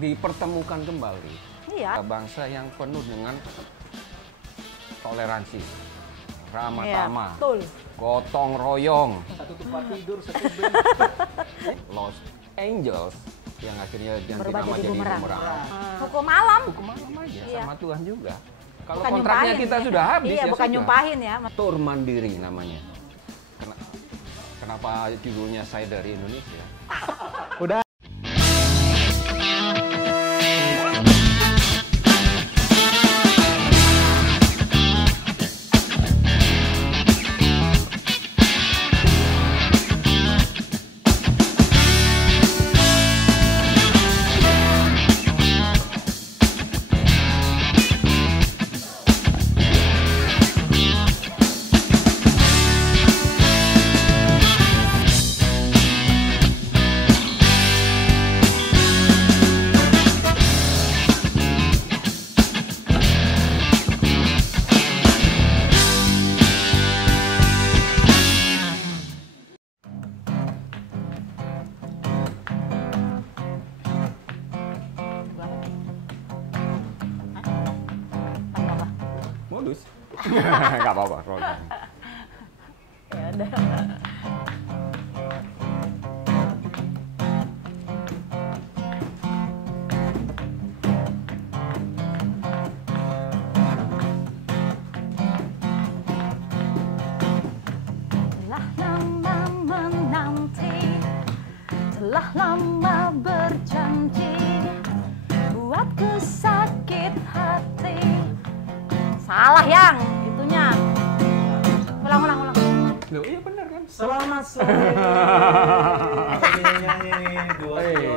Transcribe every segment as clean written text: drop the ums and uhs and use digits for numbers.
dipertemukan kembali. Iya. Bangsa yang penuh dengan toleransi, ramah Iya, tamah, betul. gotong royong. Satu tempat tidur, satu band. Los Angeles yang akhirnya ganti Berubah nama jadi jadi bumerang. bumerang. Hukum alam. Hukum alam aja Iya. sama Tuhan juga. Kalau Bukan kontraknya nyumpahin kita ya. sudah habis Iya, ya bukan sudah. nyumpahin ya. Tur Mandiri namanya. Kenapa judulnya Saya dari Indonesia? Udah. Modus. Nggak apa-apa. Ya udah. Telah lama menanti, telah lama berjanji, buatku sakit hati. Salah yang itunya. Ulang. Loh, iya benar kan? Selamat sore. Nyanyi dua Iya.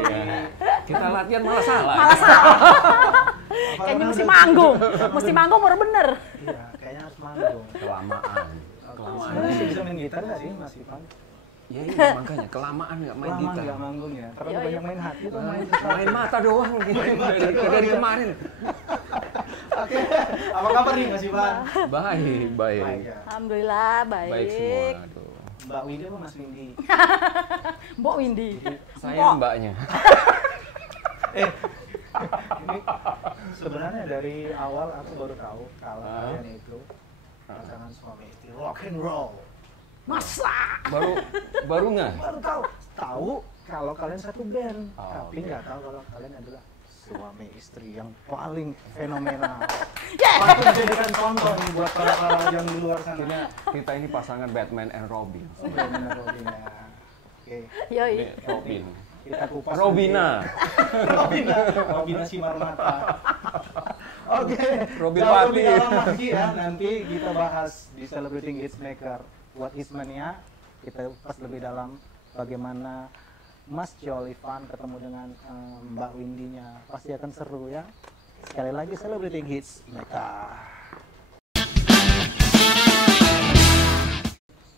Kita latihan malah salah. Malah salah. Kayaknya mesti manggung. Mesti manggung baru bener. Iya, kayaknya harus manggung. Kelamaan. Sebenarnya sih bisa main gitar nggak sih, Mas Ivan? Ya iya, makanya kelamaan nggak main Lama gitar. nggak manggung ya, terlalu Iya, banyak main hati tuh main. Main mata doang dari kemarin. Oke, apa kabar nih Mas Ivan? Baik. Baik ya. Alhamdulillah baik. Baik semua. Aduh. Mbak Windy apa Mas Windy? Mbok Windy. Saya mbaknya. Ini sebenarnya dari awal aku baru tahu kalau kalian itu pasangan suami istri rock and roll. Masa? Baru nggak? Baru tahu kalau kalian satu band, Oh, tapi oke. nggak tahu kalau kalian adalah suami istri yang paling fenomenal. Yeah. Patut dijadikan contoh nih buat para yang di luar sana. Kita ini pasangan Batman and Robin. Oh, benar Robin ya. Oke, Yoi. Ini Robin. kita kupas. Robina. Robina Simarmata. Oke, Robin jauh Pati. lebih dalam lagi ya. Nanti kita bahas di Celebrating Hitsmaker What Is Mania. Kita kupas lebih dalam bagaimana Mas Jolivan ketemu dengan Mbak Windy-nya. Pasti akan seru ya. Sekali lagi Celebrating Hitsmaker.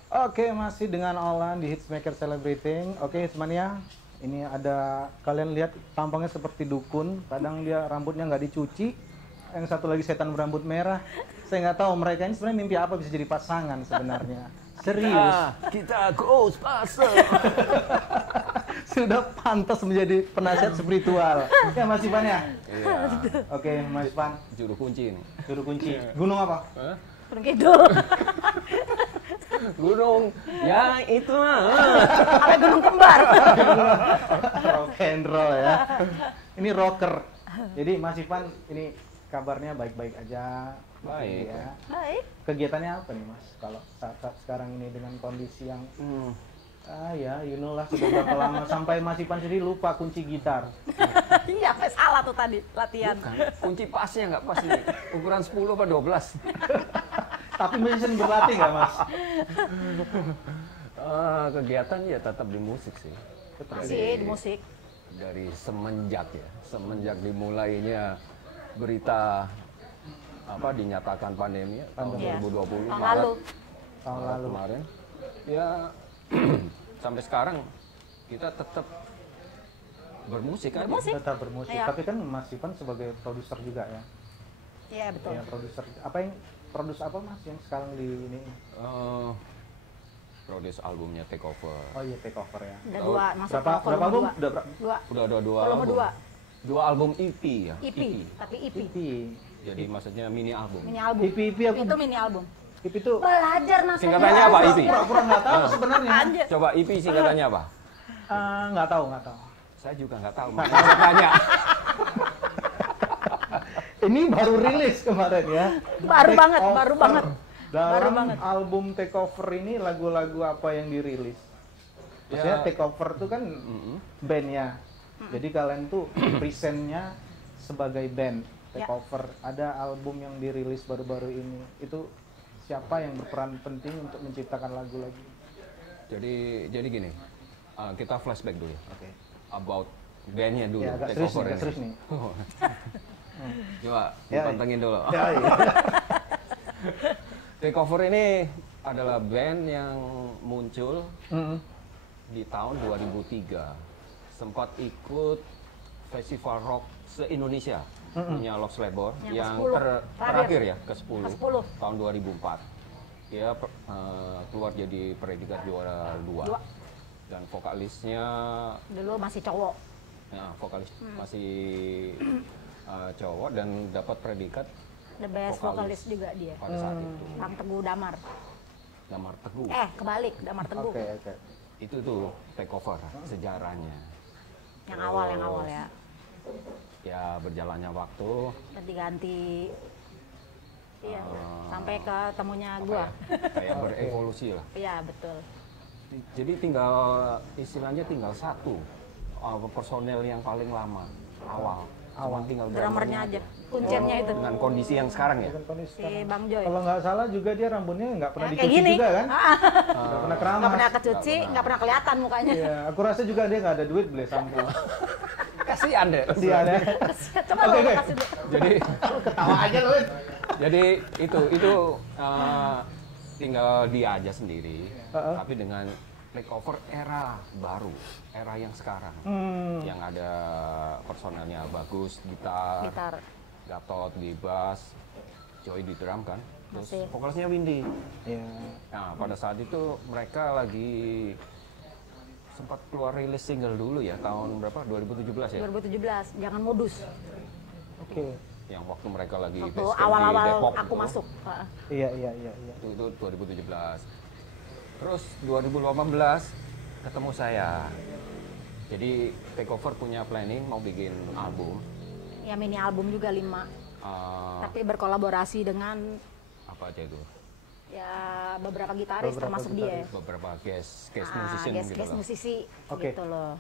Oke, masih dengan Olan di Hitsmaker Celebrating. Oke, Hitsmania. Ini ada, kalian lihat tampangnya seperti dukun. Kadang dia rambutnya nggak dicuci. Yang satu lagi setan berambut merah. Saya nggak tahu mereka ini sebenarnya mimpi apa bisa jadi pasangan sebenarnya. Serius. Kita Ghostbuster. Sudah pantas menjadi penasihat spiritual. Ya Mas Ivan ya? Iya. Oke, Mas Ivan. Juru kunci ini. Juru kunci. Gunung apa? Hah? Gunung Kidul. Gunung yang itu mah. Sampai Gunung Kembar. Rock and roll ya. Ini rocker. Jadi Mas Ivan ini kabarnya baik-baik aja. Baik. Ya. Baik. Kegiatannya apa nih Mas? Kalau saat sekarang ini dengan kondisi yang ya, you know lah sudah berapa lama sampai Mas Ivan sendiri lupa kunci gitar. Iya, sampai salah tuh tadi latihan. Bukan. Kunci pasnya nggak pas nih. Ukuran 10 apa 12. Tapi masih sering berlatih nggak Mas? Kegiatan ya tetap di musik sih. Masih di musik. Dari semenjak dimulainya berita dinyatakan pandemi ya, tahun Iya. 2020 Tahun Maret, lalu. Tahun Maret lalu. kemarin ya sampai sekarang kita tetap bermusik aja. Bermusik. Tetap bermusik. Iya. Tapi kan Mas Ivan sebagai produser juga ya. Iya, betul. Ya, produser. Apa yang produce apa Mas yang sekarang di ini? Produce albumnya Take Over. Oh iya, take over ya. Udah Oh, dua, masuk Berapa volume album? dua. Udah Dua. Udah ada 2 Volume album. dua. Dua album EP ya? EP, tapi EP. EP. Jadi maksudnya mini album. Mini album. EP aku. Itu mini album. EP itu Belajar Nas. Singkatannya apa EP? pura-pura nggak tahu sebenarnya. Anjir. Coba EP singkatannya apa? Nggak tahu. Saya juga nggak tahu, makanya saya tanya. Ini baru rilis kemarin ya. Baru Take banget, Over. baru banget. Dalam Baru banget. album Takeover ini lagu-lagu apa yang dirilis? Maksudnya Ya. Takeover tuh kan bandnya. Jadi kalian tuh presentnya sebagai band Ya. Takeover. Ada album yang dirilis baru-baru ini. Itu siapa yang berperan penting untuk menciptakan lagu-lagu? Jadi gini, kita flashback dulu. Oke. About bandnya dulu. Ya, agak Take serius Over nih, agak ini. serius nih. Coba Ya, dipantengin dulu. Ya, iya. Takeover ini adalah band yang muncul Mm-mm. di tahun 2003. Sempat ikut festival rock se-Indonesia punya Love Labor Yang yang ke-10, terakhir ya, ke-10 Ke-10. tahun 2004. Dia keluar jadi predikat juara 2. Dua. Dan vokalisnya Dulu masih cowok. vokalis masih cowok dan dapat predikat The best vokalis juga dia. pada saat itu. Kang Teguh Damar. Damar Teguh. Kebalik, Damar Teguh. Oke. Itu tuh Takeover sejarahnya. Yang awal ya. Ya berjalannya waktu Ganti-ganti. Iya, sampai ketemunya gua. kayak berevolusi lah. Iya, betul. Jadi istilahnya tinggal satu personel yang paling lama awal. Cuma tinggal Drummernya aja. Kuncinya itu. dengan kondisi yang sekarang ya. Dengan kondisi Si sekarang. Bang Joy. Kalau nggak salah juga dia rambutnya nggak pernah Kayak dicuci gini. juga kan? Nggak pernah keramas. Nggak pernah kecuci, nggak pernah kelihatan mukanya. Iya, aku rasa juga dia nggak ada duit beli sampo. Kasihan deh. Dia ada. Coba Oke, lo oke. kasih dulu. Jadi Ketawa aja loh. jadi itu tinggal dia aja sendiri. Tapi dengan Takeover era baru, era yang sekarang. Yang ada personelnya bagus, gitar, Gatot di bass, Joy di drum kan, terus Masih. vokalisnya Windy. Iya. Nah pada saat itu mereka lagi sempat keluar rilis single dulu ya tahun berapa? 2017 ya. 2017, jangan modus. Oke. Yang waktu mereka lagi Waktu base camp di awal-awal Depok aku tuh. masuk. Iya. Itu 2017. Terus 2018 ketemu saya. Jadi Takeover punya planning mau bikin album. Ya mini album juga 5. Tapi berkolaborasi dengan Apa aja itu? ya beberapa gitaris termasuk dia. Beberapa guest musician Guest gitu loh. musisi Oke. gitu loh.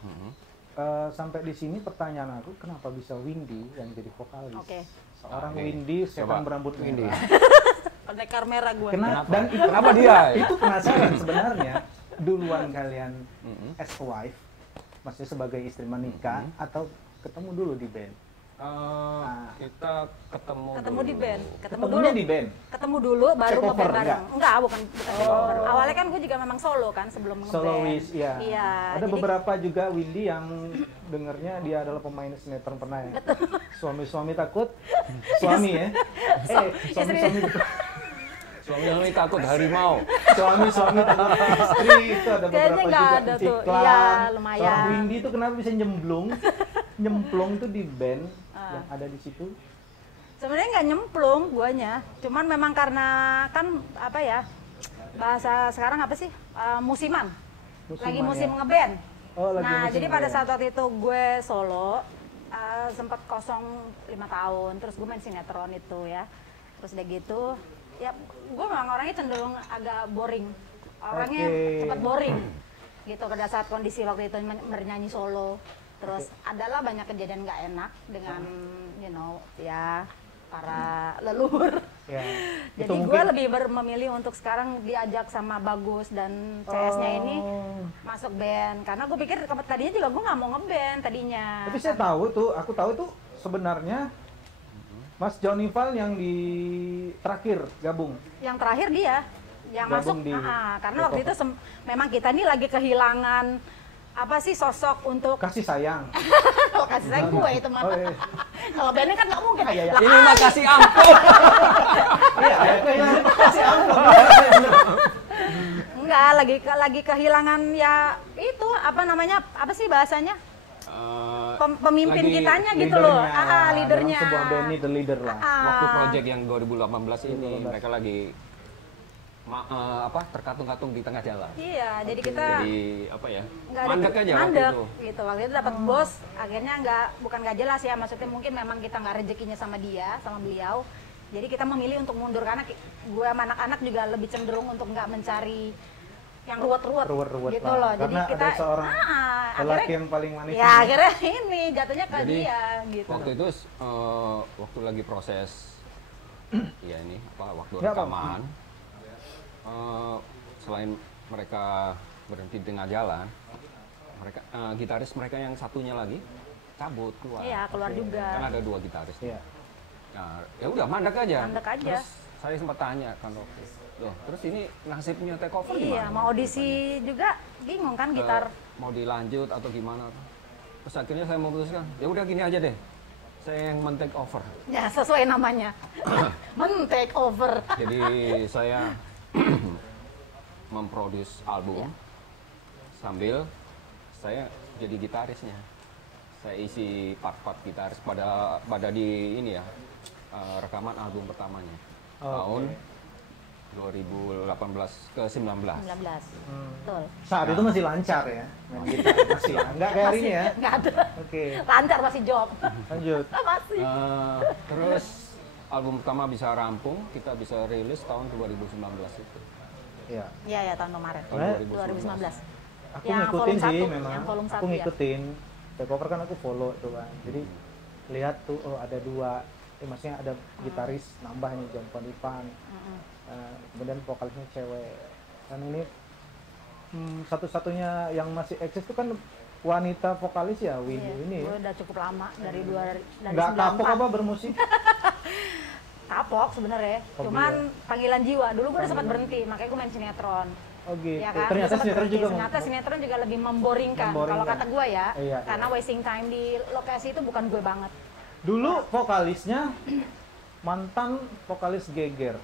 Sampai di sini pertanyaan aku, kenapa bisa Windy yang jadi vokalis? Oke. Seorang Oke. Windy, setan Coba, berambut Windy. merah. Pendekar merah gue. Dan itu, Kenapa dia? Itu penasaran sebenarnya. Duluan kalian as a wife, maksudnya sebagai istri menikah, atau ketemu dulu di band? Kita ketemu Ketemu di dulu. band. Ketemu dulu. Ketemunya di band? Ketemu dulu baru Takeover, ngeband bareng. Enggak, bukan takeover. Oh. Awalnya kan gue juga memang solo kan sebelum ngeband. Solois, ya. Iya. Ada jadi- beberapa juga Windy yang dengernya dia adalah pemain sinetron pernah ya. Suami-suami takut, suami ya. Suami-suami Suami takut harimau. suami-suami takut istri itu ada Kayaknya beberapa nggak juga ada tuh. Ciklan. Iya, lumayan. Seorang Windy tuh kenapa bisa nyemplung tuh di band yang ada di situ? Sebenarnya nggak nyemplung guanya, cuman memang karena kan apa ya bahasa sekarang apa sih musiman. Lagi Musiman, musim ya. ngeband. Oh, lagi Nah musim jadi pada ngeband. saat waktu itu gue solo sempat kosong 5 tahun, terus gue main sinetron itu ya, terus udah gitu ya gue memang orangnya cenderung agak boring, orangnya Oke. cepat boring gitu pada saat kondisi waktu itu bernyanyi solo. Terus adalah banyak kejadian nggak enak dengan ya para leluhur. Ya. Jadi gue lebih memilih untuk sekarang diajak sama Bagus dan CS-nya ini masuk band karena gue pikir tadinya juga gue nggak mau ngeband tadinya. Tapi saya tahu tuh, aku tahu tuh sebenarnya Mas Johnny Val yang di terakhir gabung. Yang terakhir dia yang Gabung masuk di karena waktu itu memang kita ini lagi kehilangan apa sih sosok untuk Kasih sayang. kalau kasih sayang gue itu mah. Oh, iya. Kalau bandnya kan nggak mungkin. Iya. Lah, Ini mah kasih ampun. Iya, kehilangan kasih ampun. enggak, lagi kehilangan ya itu apa namanya? Apa sih bahasanya? pemimpin lagi kitanya gitu loh, leadernya. Dalam sebuah band ini the leader lah. Waktu project yang 2018 ini mereka lagi terkatung-katung di tengah jalan. Iya, jadi kita Jadi apa ya? nggak ada- Mandek aja waktu mandek itu. gitu. Waktu itu dapat bos, akhirnya bukan nggak jelas ya, maksudnya mungkin memang kita nggak rezekinya sama dia, sama beliau. Jadi kita memilih untuk mundur karena gue sama anak-anak juga lebih cenderung untuk nggak mencari yang ruwet-ruwet gitu lah. loh. Jadi Karena kita ada seorang lelaki akhirnya, yang paling manis. ya akhirnya ini jatuhnya ke Jadi, dia gitu. Waktu itu waktu lagi proses ya ini waktu Nggak apa-apa. rekaman selain mereka berhenti di tengah jalan, mereka gitaris mereka yang satunya lagi cabut keluar. Iya, keluar juga. Kan ada 2 gitaris. Iya. Nah, ya udah mandek aja. Mandek aja. Terus saya sempat tanya kan waktu itu, loh, terus ini nasibnya take over Iya, gimana? mau audisi juga bingung kan gitar. Mau dilanjut atau gimana? Terus akhirnya saya memutuskan, ya udah gini aja deh, saya yang men-take over. Ya, sesuai namanya. Men-take over. Jadi saya memproduksi album sambil saya jadi gitarisnya. Saya isi part-part gitaris pada di ini ya rekaman album pertamanya tahun 2018 ke 19. 19. Betul. Saat itu masih lancar ya main gitar, masih ya. Enggak kayak hari ini ya. Nggak ada. Oke, Lancar masih job. lanjut. Masih. Terus album pertama bisa rampung, kita bisa rilis tahun 2019 itu. Iya. Iya, ya tahun kemarin. Tahun 2019. Aku Yang ngikutin volume sih 1, memang. yang volume Aku 1 ya. ngikutin. Take over kan aku follow tuh kan. Jadi lihat tuh ada 2, maksudnya ada gitaris nambah nih John Ponipan. Kemudian vokalisnya cewek. Dan ini satu-satunya yang masih eksis itu kan wanita vokalis ya, Windy Iya, ini. gue udah cukup lama dari Nggak 94. kapok apa bermusik? Kapok sebenarnya. Hobi Cuman ya? panggilan jiwa. Dulu gue udah sempat berhenti, makanya gue main sinetron. Oh gitu. Ya kan? Ternyata Gua sempet sinetron berhenti. juga. Ternyata sinetron juga lebih memboringkan. Kalau Memboringkan. kata gue ya, Iya, karena wasting time di lokasi itu bukan gue banget. Dulu vokalisnya mantan vokalis Geger.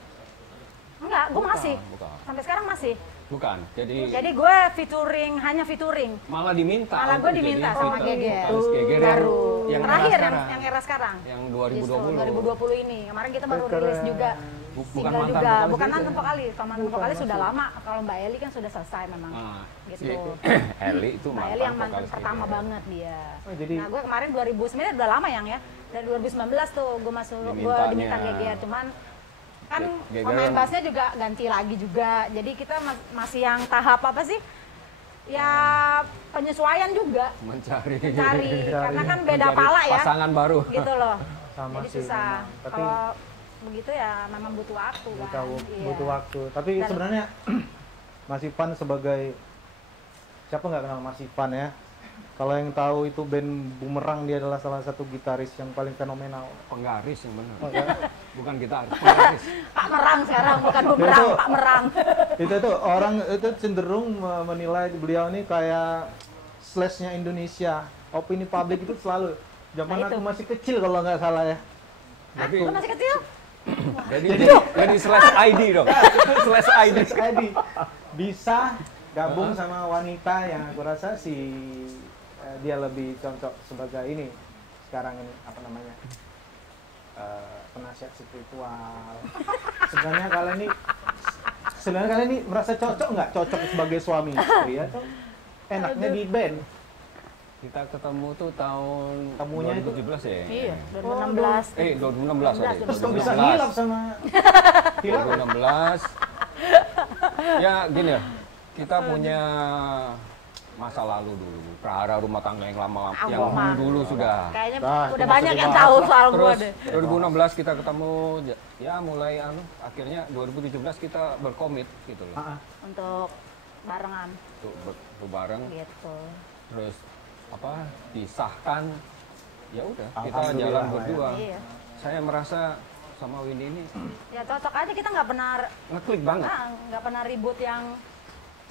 Enggak, gue masih. Bukan. Sampai sekarang masih. Bukan. Jadi gue hanya featuring. malah diminta. Malah gue untuk diminta jadi sama fitur- Geger. vokalis Geger Baru. yang Terakhir sekarang. yang era sekarang. Yang Justru 2020. 2020 ini. Kemarin kita baru Keren. rilis juga. Bukan Single mantan juga, vokalis bukan Geger. mantan vokalis. Kalau mantan Bukan, vokalis sudah masih. lama. Kalau Mbak Eli kan sudah selesai memang. Si Gitu. Eli itu Mbak mantan Eli yang mantan vokalis pertama Geger. banget dia. Oh, jadi Nah, gue kemarin 2009 udah lama yang ya. Dan 2019 tuh gue Dimintanya. diminta Geger. Cuman kan Geger pemain bassnya juga ganti lagi juga. Jadi kita masih yang tahap apa sih? Ya penyesuaian juga. Mencari. Karena kan beda Mencari pala ya. pasangan baru. Gitu loh. sama Jadi sih susah. memang. Tapi Kalau begitu ya memang butuh waktu kan. Iya. butuh waktu. Tapi Dan- sebenarnya Mas Ivan sebagai siapa nggak kenal Mas Ivan ya? Kalau yang tahu itu band Bumerang, dia adalah salah satu gitaris yang paling fenomenal. Penggaris yang benar. Oh, ya? Bukan gitaris, penggaris. Pak Merang sekarang bukan Bumerang, Itu- Pak Merang. Itu tuh orang itu cenderung menilai beliau ini kayak slashnya Indonesia. Opini publik itu selalu. Zaman Nah, itu. aku masih kecil kalau nggak salah ya. Jadi Lu masih kecil? jadi slash ID dong. Slash ID. Jadi bisa gabung sama wanita yang aku rasa dia lebih cocok sebagai ini sekarang ini apa namanya penasihat spiritual. Sebenarnya kalian ini merasa cocok nggak cocok sebagai suami istri atau enaknya di band? Kita ketemu tuh tahun Temunya itu? 2017 ya. Iya, 2016. 2016 sorry. Terus kok bisa 2016. hilaf sama hilaf? 2016. Ya gini ya, kita punya masa lalu dulu, prahara rumah tangga yang lama, Aku yang mah. dulu sudah. Kayaknya Nah, udah itu banyak masih yang dibahas tahu lah. soal gua Terus deh. 2016 kita ketemu, ya mulai akhirnya 2017 kita berkomit gitu loh, Ah, ah. Untuk barengan untuk berbareng. gitu. Terus apa disahkan, ya udah kita Alhamdulillah jalan lah ya. berdua. Iya. Saya merasa sama Windy ini Ya cocok aja, kita nggak pernah ngeklik banget. nggak pernah ribut yang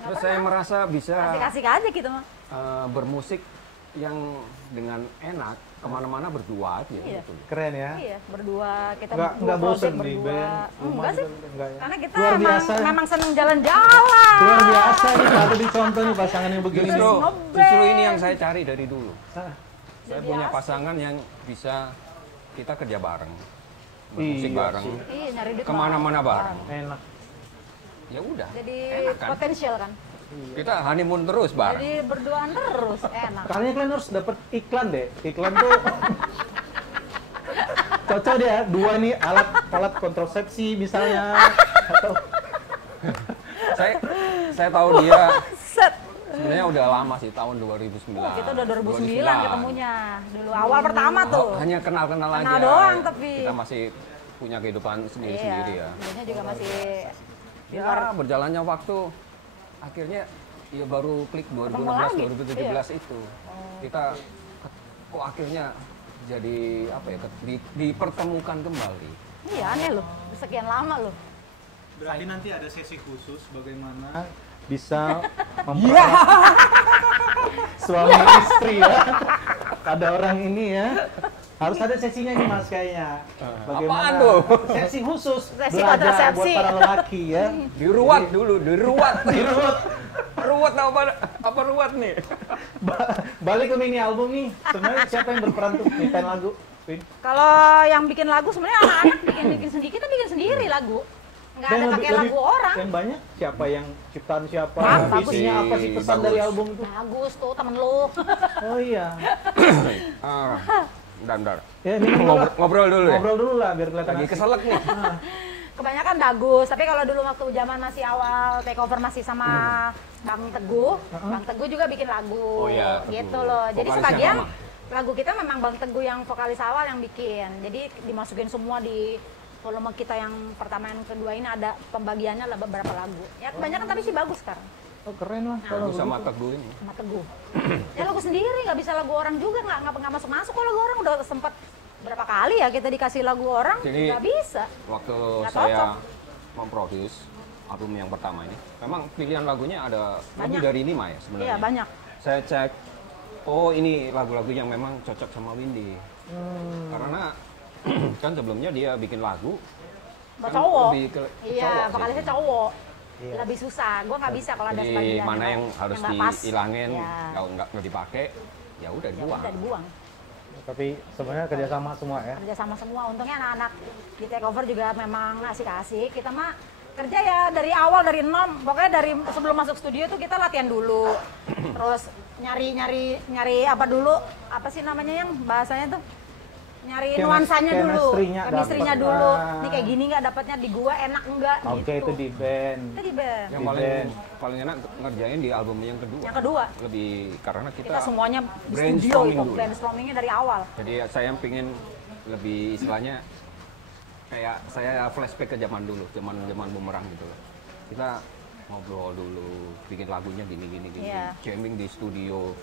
nggak Terus saya pernah. merasa bisa Asik-asik aja gitu mah. bermusik yang dengan enak kemana-mana berdua aja Iya. gitu. Keren ya. Iya, berdua kita Nggak dua bosen project di berdua. band. Enggak sih. Enggak ya. Karena kita Luar emang, biasa. memang seneng jalan-jalan. Luar biasa nih, patut dicontoh nih pasangan yang begini. Justru, Ngeband. justru ini yang saya cari dari dulu. Ah, Saya Jadi punya asik. pasangan yang bisa kita kerja bareng, Iya bermusik bareng, sih. Iya, nyari duit kemana-mana bareng. Enak. Ya udah, Jadi enak kan? potensial kan. Kita honeymoon terus bareng. Jadi berduaan terus, enak. Kalian kalian harus dapat iklan deh. Iklan tuh cocok deh ya. 2 nih alat kontrasepsi misalnya atau Saya tahu dia Set. sebenarnya udah lama sih, tahun 2009. Oh, kita udah 2009 ketemunya. Dulu awal pertama tuh. Hanya kenal-kenal aja. Kenal doang tapi. Kita masih punya kehidupan sendiri-sendiri ya. Dianya juga masih di Ya, luar. berjalannya waktu akhirnya ya baru klik 2016 lagi. 2017 itu. Kita kok akhirnya jadi apa ya, dipertemukan kembali. Iya, aneh loh. Sekian lama loh. berarti nanti ada sesi khusus bagaimana bisa mempererat suami istri ya. Ada orang ini ya. Harus ada sesinya nih Mas kayaknya. Apaan tuh? Sesi khusus Sesi belajar buat kontrasepsi. para lelaki ya. Diruat dulu, diruat. Dirut. Ruwet apa ruwet nih? Balik ke mini album nih. Sebenarnya siapa yang berperan tuh nyiptain lagu? Vin? Kalau yang bikin lagu sebenarnya anak-anak bikin sendiri, kita bikin sendiri lagu. Nggak ada pakai lagu orang. Yang banyak siapa yang ciptaan siapa? Bagus. Visinya apa sih pesan Bagus. dari album itu? Bagus tuh temen lu. Oh iya. Bentar. Ya ini Ngobrol dulu ya. ngobrol dulu lah biar kelihatan Lagi asik. keselak nih. Kebanyakan bagus, tapi kalau dulu waktu zaman masih awal take over masih sama Bang Teguh, Bang Teguh juga bikin lagu, Oh iya, Teguh. gitu loh. Jadi Vokalisnya sebagian sama? lagu kita memang Bang Teguh yang vokalis awal yang bikin. Jadi dimasukin semua di volume kita yang pertama yang kedua ini ada pembagiannya lah beberapa lagu. Ya kebanyakan tapi sih bagus sekarang Oh keren lah kalau Lagu sama Teguh ini. sama Teguh. Ya lagu sendiri nggak bisa lagu orang juga nggak masuk kalau lagu orang udah sempet berapa kali ya kita dikasih lagu orang Jadi, nggak bisa. Waktu Nggak saya cocok. memproduce album yang pertama ini, memang pilihan lagunya ada lebih Banyak. dari 5 ya sebenarnya. Iya banyak. Saya cek, oh ini lagu-lagu yang memang cocok sama Windy. Karena kan sebelumnya dia bikin lagu Buat kan cowok. lebih ke Iya, cowok sih. vokalisnya cowok. Iya. Lebih susah. Gua nggak bisa kalau ada Jadi sebagian mana yang harus nggak pas. dihilangin, Ya. nggak dipakai, ya udah Ya dibuang. udah dibuang. tapi sebenarnya kerjasama semua ya. Kerja sama semua. Untungnya anak-anak di take over juga memang asik-asik. Kita mah kerja ya dari awal dari nol. Pokoknya dari sebelum masuk studio tuh kita latihan dulu. Terus nyari apa dulu? Apa sih namanya yang bahasanya tuh? Nyari nuansanya dulu, chemistry-nya dapet. dulu. Ini kayak gini nggak dapatnya di gua enak enggak Oke gitu. itu di band. Kita di band. Yang Di paling band. paling enak ngerjain di album yang kedua. Yang kedua. Lebih karena kita, Kita semuanya di studio brainstorming itu, dulu. brainstormingnya dari awal. Jadi saya pingin lebih istilahnya kayak saya flashback ke zaman dulu, zaman bumerang gitu loh. Kita ngobrol dulu, bikin lagunya gini, Iya. jamming di studio.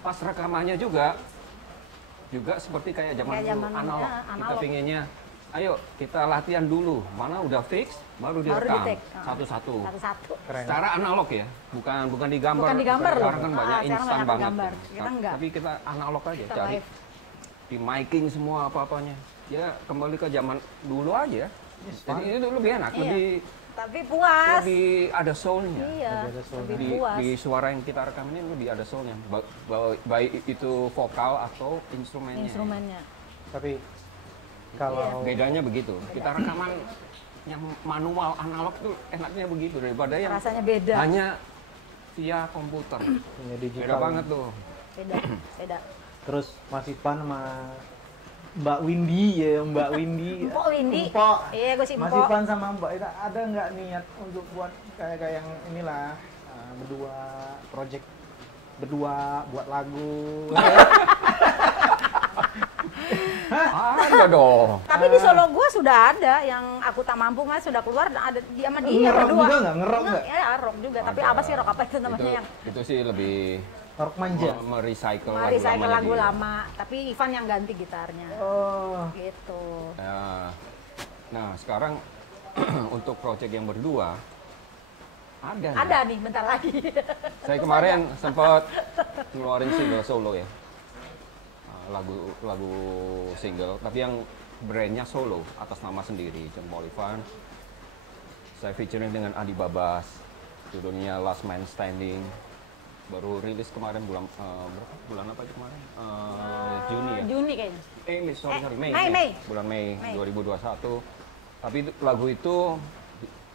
Pas rekamannya juga seperti kayak zaman Kayak dulu zaman analog. ya, Kita analog. pinginnya, ayo kita latihan dulu, mana udah fix, baru direkam di-take. satu-satu. Satu-satu. Keren. Secara analog ya, bukan digambar. Bukan digambar loh. Sekarang kan banyak Sekarang instan banyak banget. gambar. tuh. Kita enggak. Tapi kita analog aja, Kita cari live. di miking semua apa-apanya. Ya kembali ke zaman dulu aja. Jadi itu lebih enak, Iya. lebih Tapi puas. lebih ada soulnya. Iya, Lebih ada soul. lebih Di, puas. di suara yang kita rekam ini lebih ada soulnya, baik itu vokal atau instrumennya. Instrumennya. Tapi kalau Bedanya begitu. Kita rekaman yang manual analog tuh enaknya begitu daripada yang Rasanya beda. hanya via komputer. punya digital. Beda banget tuh. Beda. Beda. Terus Mas Ipan sama Mbak Windy ya, Mbak Windy. Empok Windy. Empok. Iya, gue sih Mas empok. Ipan sama Mbak Ida ada nggak niat untuk buat kayak yang inilah berdua project berdua buat lagu? Ada dong. Tapi di Solo gue sudah ada yang aku tak mampu mas sudah keluar ada dia sama dia Ngerok berdua. juga nggak? Ngerok nggak? Ya rock juga. Tapi Ada. apa sih rock apa itu namanya yang Itu sih lebih Rock manja. merecycle recycle lagu dia. lama. Tapi Ivan yang ganti gitarnya. Oh, Gitu. Ya. Nah, sekarang untuk project yang berdua ada. nih. Ada nih bentar lagi. Saya kemarin sempat ngeluarin single solo ya. Lagu single, tapi yang brandnya solo atas nama sendiri, John Polivan. Saya featuring dengan Adi Babas, judulnya Last Man Standing. baru rilis kemarin bulan berapa? Bulan apa itu kemarin? Juni ya. Juni kayaknya. Sorry, Mei. Bulan Mei 2021. Tapi lagu itu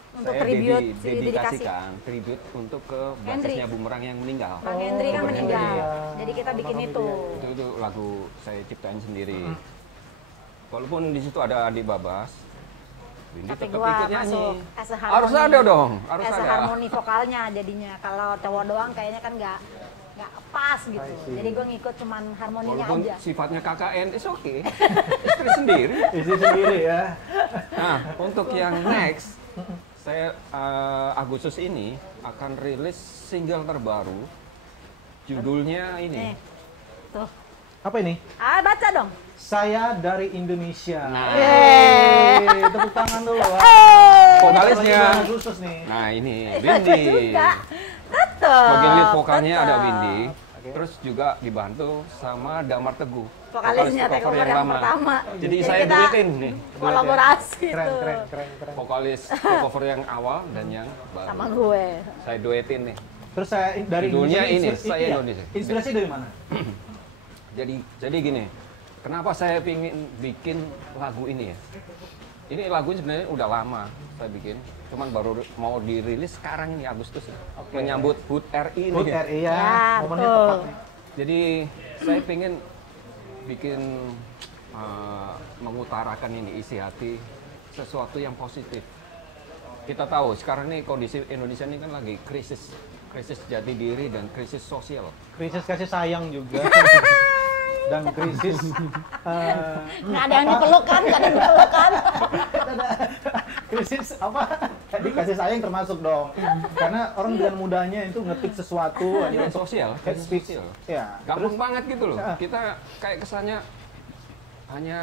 Untuk saya tribute, dedikasikan tribute untuk ke basisnya Bumerang yang meninggal. Bang Hendri kan Bang meninggal. Hendri. Jadi kita bikin itu. Itu lagu saya ciptain sendiri. Walaupun di situ ada Adi Babas, Windy Tapi tetap gua ikut nyanyi. masuk as a Harus harmony. ada dong, harus As a ada. harmoni vokalnya jadinya. Kalau cowok doang kayaknya kan nggak pas gitu. Jadi gue ngikut cuman harmoninya Walaupun aja. sifatnya KKN, it's okay. Istri sendiri. Isi sendiri ya. Nah, untuk yang next, saya Agustus ini akan rilis single terbaru. Judulnya ini. Nih, tuh. Apa ini? Baca dong. Saya dari Indonesia. Nah. Yeay, tepuk tangan dulu. Vokalisnya. Bulan Agustus nih. Nah, ini Baca Windy. juga. Tetep. Bagian lead vokalnya ada tetep. Windy. Oke. Terus juga dibantu sama Damar Teguh. Vokalisnya Vokalis takeover yang pertama. Jadi Jadi saya kita duetin nih. Kolaborasi Keren, tuh. keren. Vokalis takeover yang awal dan yang baru. Sama gue. Saya duetin nih. Terus saya dari Judulnya Indonesia, ini, saya Indonesia. Inspirasi dari mana? Jadi gini, kenapa saya ingin bikin lagu ini ya? Ini lagu sebenarnya udah lama saya bikin, cuman baru mau dirilis sekarang ini Agustus ya. Oke. Menyambut HUT RI HUT nih. RI ya, Ya, momennya betul. tepat nih. Jadi saya pengen bikin mengutarakan ini isi hati sesuatu yang positif. Kita tahu sekarang nih kondisi Indonesia ini kan lagi krisis jati diri dan krisis sosial. Krisis kasih sayang juga. Dan krisis Nggak ada yang dipeluk kan? Nggak ada yang dipeluk kan? krisis apa? Tadi kasih sayang termasuk dong. Karena orang dengan mudahnya itu ngetik sesuatu aja Krisis untuk sosial, head krisis speech. sosial. Ya. Gampang banget gitu loh. Ya. Kita kayak kesannya hanya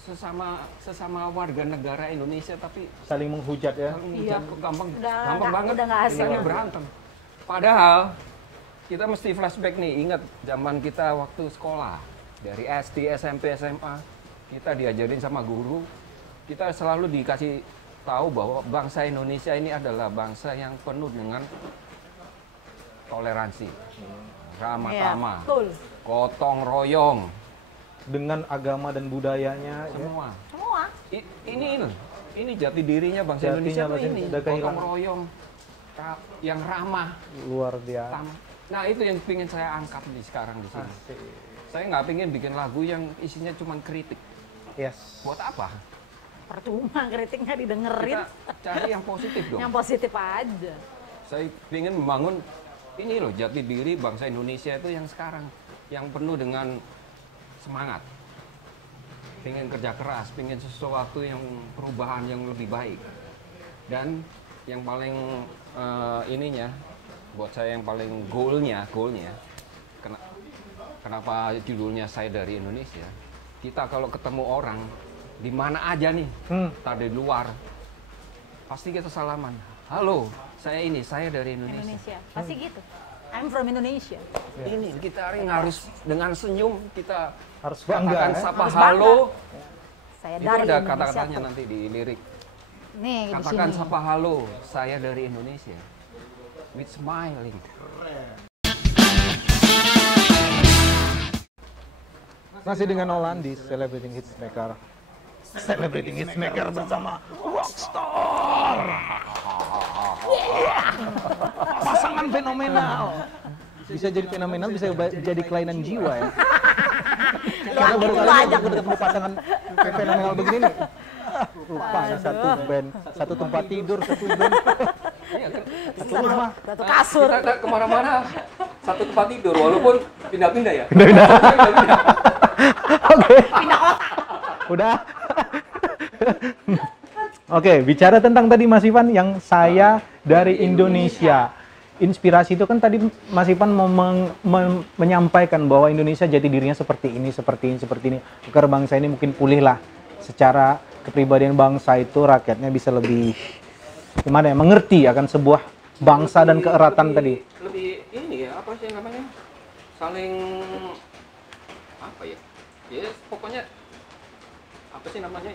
sesama warga negara Indonesia tapi Saling menghujat ya. Iya. gampang Udah banget udah nggak asing. istilahnya berantem. Padahal kita mesti flashback nih, ingat zaman kita waktu sekolah dari SD, SMP, SMA kita diajarin sama guru, kita selalu dikasih tahu bahwa bangsa Indonesia ini adalah bangsa yang penuh dengan toleransi, ramah Iya, tamah, betul. gotong royong, Dengan agama dan budayanya ya. semua. Semua. Ini jati dirinya bangsa Jatinya Indonesia tuh bangsa ini, udah gotong kehilangan. royong, yang ramah, Luar biasa. tamah. Nah itu yang ingin saya angkat nih sekarang di sini. Asik. Saya nggak pengen bikin lagu yang isinya cuma kritik. Yes. Buat apa? Percuma kritiknya didengerin. Kita cari yang positif dong. Yang positif aja. Saya ingin membangun ini loh jati diri bangsa Indonesia itu yang sekarang, yang penuh dengan semangat, pengen kerja keras, pengen sesuatu yang perubahan yang lebih baik. Dan yang paling ininya, buat saya yang paling goalnya, kenapa judulnya Saya Dari Indonesia? Kita kalau ketemu orang di mana aja nih, tak di luar, pasti kita salaman. Halo, saya dari Indonesia. Indonesia. Pasti gitu. I'm from Indonesia. Ini kita harus dengan senyum kita Harus bangga katakan ya. sapa Harus halo. Saya Itu dari ada Indonesia. kata-katanya tuh. nanti di lirik. Nih, di Katakan sini. sapa halo, saya dari Indonesia. With smiling. Masih dengan Nolan di Celebrating Hitsmaker. Celebrating Hitsmaker bersama Rockstar. Pasangan fenomenal. Bisa jadi fenomenal, bisa jadi kelainan jiwa ya. Karena baru kali ini aku ketemu pasangan fenomenal begini nih. Rupanya satu band, satu tempat tidur, satu band, Iya kan? satu rumah. Satu kasur. Kita kemana-mana satu tempat tidur, walaupun pindah-pindah ya. Oke. Udah. Oke, bicara tentang tadi Mas Ivan yang saya dari Indonesia. Inspirasi itu kan tadi Mas Ivan mau menyampaikan bahwa Indonesia jati dirinya seperti ini. Agar bangsa ini mungkin pulih lah. Secara kepribadian bangsa itu rakyatnya bisa lebih gimana ya, mengerti akan sebuah bangsa dan keeratan tadi. Lebih ini ya, apa sih namanya? Saling apa ya? Ya pokoknya apa sih namanya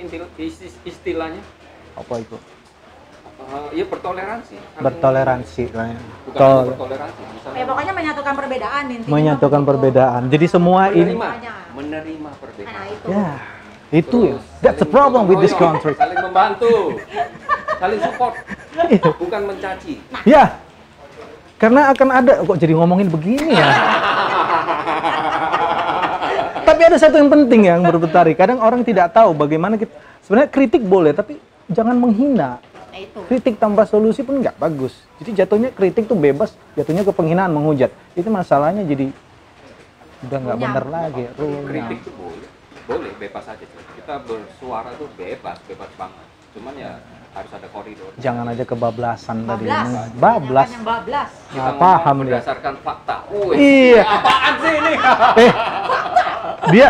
istilahnya? Apa itu? Ya bertoleransi. Bertoleransi lah ya. Bukan hanya bertoleransi. Misalnya, Ya pokoknya menyatukan perbedaan intinya. Menyatukan perbedaan. Jadi semua ini menerima perbedaan. Nah, itu. ya itu ya. Terus That's the saling problem with this gotong royong, country. Saling membantu, saling support, bukan mencaci. Ya. Karena akan ada kok jadi ngomongin begini ya. Tapi ada satu yang penting yang berputari. Kadang orang tidak tahu bagaimana kita sebenarnya kritik boleh tapi jangan menghina. Nah, itu. Kritik tanpa solusi pun nggak bagus. Jadi jatuhnya kritik tuh bebas, jatuhnya ke penghinaan, menghujat. Itu masalahnya jadi udah nggak benar lagi. Kritik itu boleh bebas aja. Kita bersuara tuh bebas banget. Cuman ya harus ada koridor. Jangan aja kebablasan tadi. Bablas. Bablas. Yang bablas. Kita Nggak ngomong paham dia. berdasarkan fakta. Iya. Apaan sih ini? Dia